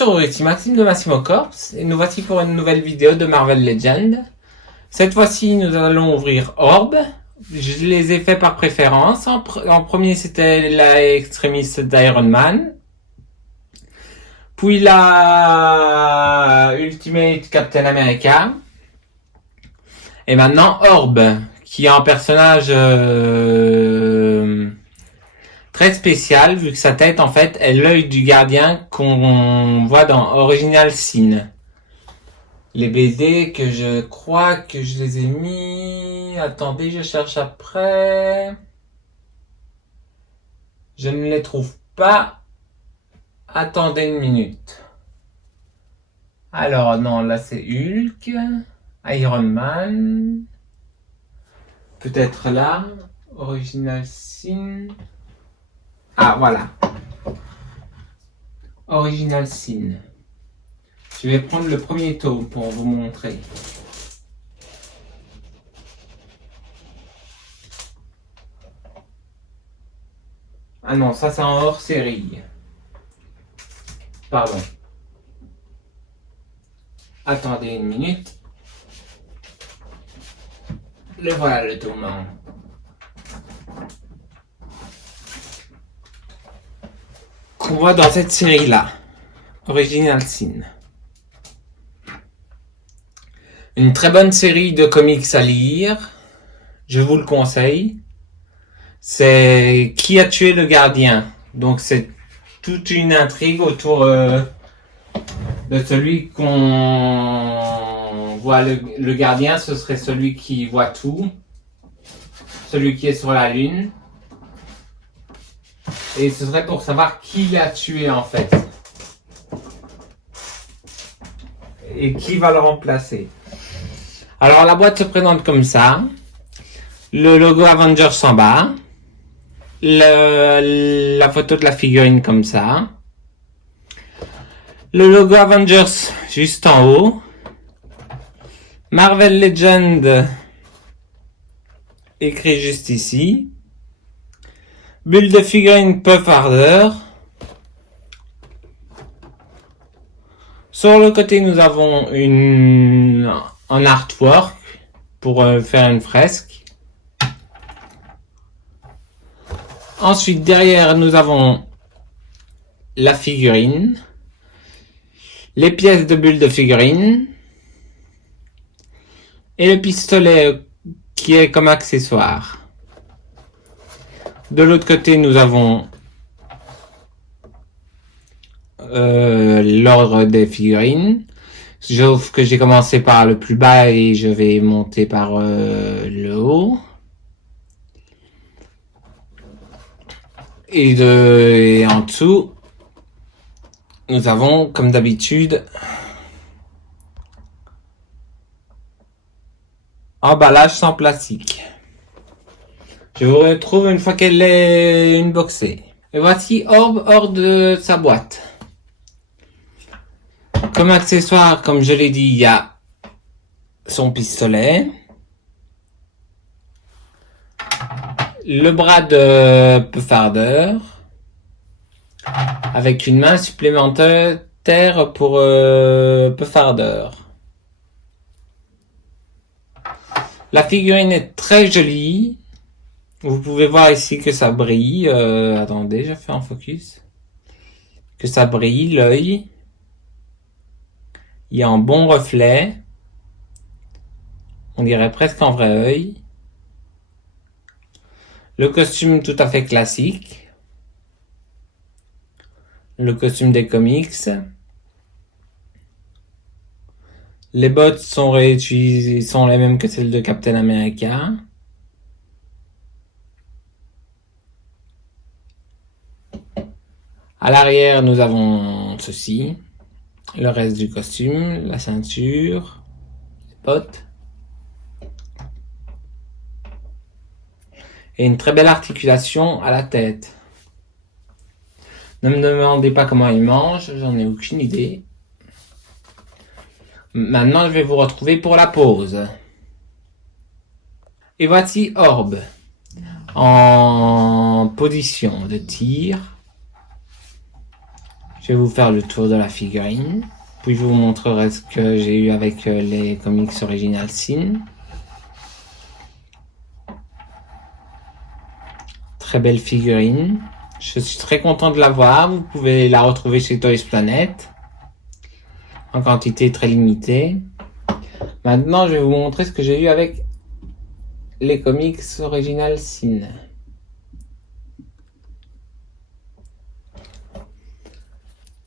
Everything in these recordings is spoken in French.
Bonjour, ici Maxime de Massimo Corps et nous voici pour une nouvelle vidéo de Marvel Legends. Cette fois-ci, nous allons ouvrir Orb. Je les ai fait par préférence. En premier, c'était la Extremis d'Iron Man. Puis la Ultimate Captain America. Et maintenant Orb, qui est un personnage très spécial, vu que sa tête, en fait, est l'œil du gardien qu'on voit dans Original Sin. Les BD que je crois que je les ai mis... Attendez, je cherche après... Je ne les trouve pas. Attendez une minute. Alors, non, là c'est Hulk, Iron Man... Peut-être là, Original Sin... Ah, voilà. Original Sin. Je vais prendre le premier tome pour vous montrer. Ah non, ça c'est en hors série. Pardon. Attendez une minute. Le voilà le tome. Qu'on voit dans cette série-là. Original Sin. Une très bonne série de comics à lire. Je vous le conseille. C'est Qui a tué le gardien. Donc c'est toute une intrigue autour de celui qu'on voit. Le gardien, ce serait celui qui voit tout. Celui qui est sur la lune. Et ce serait pour savoir qui l'a tué en fait. Et qui va le remplacer. Alors la boîte se présente comme ça. Le logo Avengers en bas. La photo de la figurine comme ça. Le logo Avengers juste en haut. Marvel Legends écrit juste ici. Bulle de figurine Puff Harder. Sur le côté, nous avons un artwork pour faire une fresque. Ensuite, derrière, nous avons la figurine, les pièces de bulles de figurine et le pistolet qui est comme accessoire. De l'autre côté, nous avons l'ordre des figurines. Sauf que j'ai commencé par le plus bas et je vais monter par le haut. Et en dessous, nous avons, comme d'habitude, emballage sans plastique. Je vous retrouve une fois qu'elle est unboxée. Et voici Orb hors de sa boîte. Comme accessoire, comme je l'ai dit, il y a son pistolet. Le bras de Puff Harder. Avec une main supplémentaire pour Puff Harder. La figurine est très jolie. Vous pouvez voir ici que ça brille. Attendez, je fais un focus. Que ça brille, l'œil. Il y a un bon reflet. On dirait presque un vrai œil. Le costume tout à fait classique. Le costume des comics. Les bottes sont réutilisées, sont les mêmes que celles de Captain America. À l'arrière, nous avons ceci. Le reste du costume, la ceinture, les bottes. Et une très belle articulation à la tête. Ne me demandez pas comment il mange, j'en ai aucune idée. Maintenant, je vais vous retrouver pour la pause. Et voici Orb en position de tir. Je vais vous faire le tour de la figurine. Puis je vous montrerai ce que j'ai eu avec les comics Original Sin. Très belle figurine. Je suis très content de l'avoir. Vous pouvez la retrouver chez Toys Planet. En quantité très limitée. Maintenant, je vais vous montrer ce que j'ai eu avec les comics Original Sin.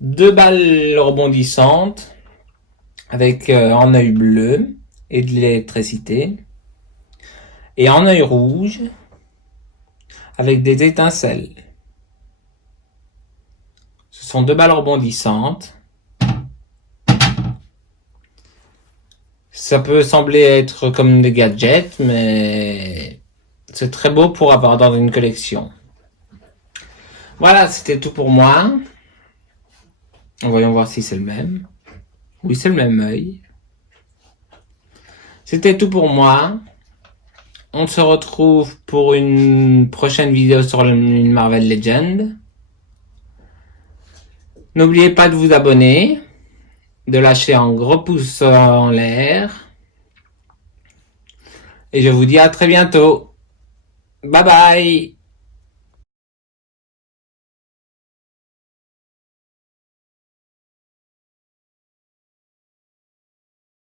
Deux balles rebondissantes avec un œil bleu et de l'électricité. Et un œil rouge avec des étincelles. Ce sont deux balles rebondissantes. Ça peut sembler être comme des gadgets, mais c'est très beau pour avoir dans une collection. Voilà, c'était tout pour moi. Voyons voir si c'est le même. Oui, c'est le même œil. C'était tout pour moi. On se retrouve pour une prochaine vidéo sur une Marvel Legend. N'oubliez pas de vous abonner, de lâcher un gros pouce en l'air. Et je vous dis à très bientôt. Bye bye.